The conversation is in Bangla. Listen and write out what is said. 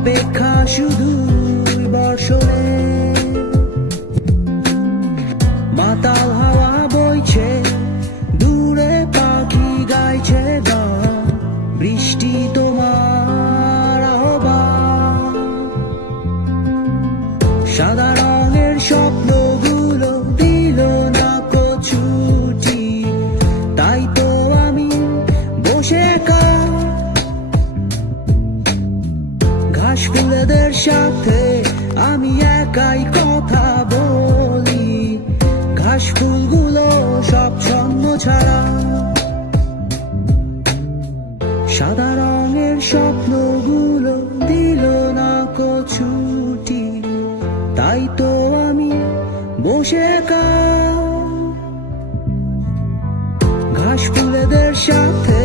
অপেক্ষা শুধু বর্ষণে, মাতাল হাওয়া বইছে, দূরে পাখি গাইছে গান, বৃষ্টি তোমার আহ্বান। সাদা রঙের স্বপ্নগুলো দিল না ছুটি, তাই তো আমি বসে ঘাস ফুলেদের সাথে আমি একাই কথা বলি, ঘাস ফুলগুলো সব ছন্ন ছাড়া। সাদা রঙের স্বপ্নগুলো দিল না ছুটি, তাই তো আমি বসে ঘাস ফুলেদের সাথে